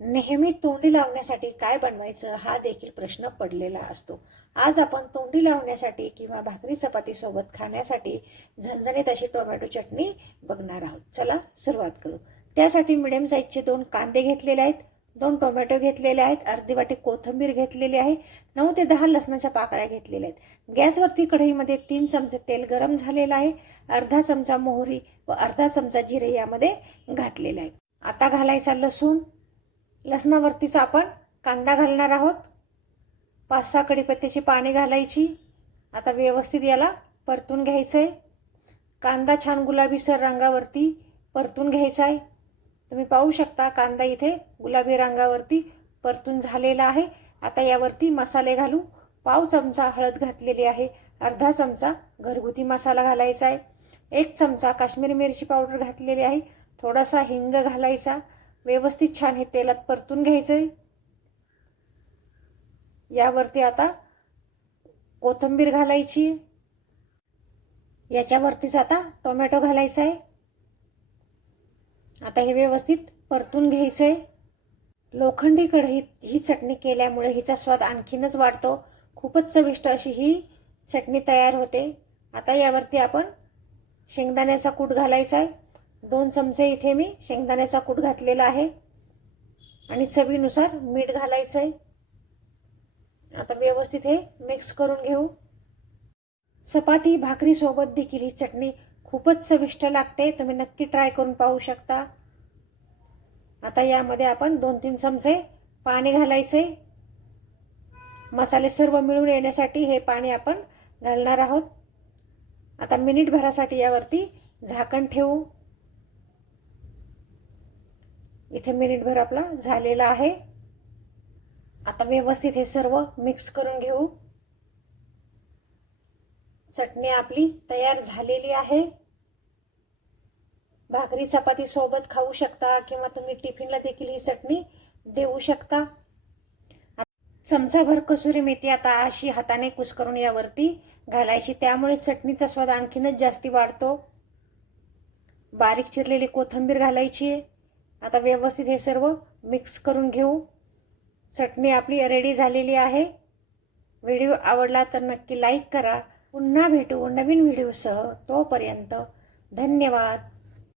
नेहमी तोंडी लावण्यासाठी काय बनवायचं हा देखील प्रश्न पडलेला असतो. आज आपण तोंडी लावण्यासाठी किंवा भाकरी चपातीसोबत खाण्यासाठी झणझणीत अशी टोमॅटो चटणी बघणार आहोत. चला सुरुवात करू. त्यासाठी मिडियम साईजचे दोन कांदे घेतलेले आहेत दोन टोमॅटो घेतलेले आहेत अर्धी वाटी कोथिंबीर घेतलेली आहे नऊ ते दहा लसणाच्या पाकळ्या घेतलेल्या आहेत. गॅसवरती कढईमध्ये तीन चमचे तेल गरम झालेलं आहे अर्धा चमचा मोहरी व अर्धा चमचा जिरे यामध्ये घातलेला आहे. आता घालायचा लसूण लसणावरतीच आपण कांदा घालणार आहोत. पाच सहा कडीपत्त्याची पाणी घालायची. आता व्यवस्थित याला परतून घ्यायचं आहे कांदा छान गुलाबीसर रंगावरती परतून घ्यायचा आहे तुम्ही पाहू शकता कांदा इथे गुलाबी रंगावरती परतून झालेला आहे. आता यावरती मसाले घालू. पाव चमचा हळद घातलेली आहे. अर्धा चमचा घरगुती मसाला घालायचा आहे एक चमचा काश्मीरी मिरची पावडर घातलेली आहे. थोडासा हिंग घालायचा. व्यवस्थित छान हे तेलात परतून घ्यायचं आहे यावरती आता कोथिंबीर घालायची. याच्यावरतीच आता टोमॅटो घालायचा आहे आता हे व्यवस्थित परतून घ्यायचं आहे लोखंडी कढईत ही चटणी केल्यामुळे हिचा स्वाद आणखीनच वाढतो. खूपच चविष्ट अशी ही चटणी तयार होते. आता यावरती आपण शेंगदाण्याचा कूट घालायचा आहे दोन चमचे इथे मी शेंगदाण्याचा कूट घातलेला आहे. आणि चवीनुसार मीठ घालायचं आहे आता व्यवस्थित हे मिक्स करून घेऊ. चपाती भाकरीसोबत देखील ही चटणी खूपच चविष्ट लागते. तुम्ही नक्की ट्राय करून पाहू शकता. आता यामध्ये आपण दोन तीन चमचे पाणी घालायचे. मसाले सर्व मिळून येण्यासाठी हे पाणी आपण घालणार आहोत. आता मिनिटभरासाठी यावरती झाकण ठेवू. इथे मिनिटभर आपला झालेला आहे. आता व्यवस्थित हे सर्व मिक्स करून घेऊ. चटणी आपली तयार झालेली आहे. भाकरी चपाती सोबत खाऊ शकता किंवा तुम्ही टिफिनला देखील ही चटणी देऊ शकता. चमचाभर कसुरी मेथी आता अशी हाताने कुस्करून यावरती घालायची. त्यामुळे चटणीचा स्वाद आणखीनच जास्ती वाढतो. बारीक चिरलेली कोथिंबीर घालायची आहे. आता व्यवस्थित हे सर्व मिक्स करून घेऊ. चटणी आपली रेडी झालेली आहे. व्हिडिओ आवडला तर नक्की लाईक करा. पुन्हा भेटू नवीन व्हिडिओसह. तोपर्यंत धन्यवाद.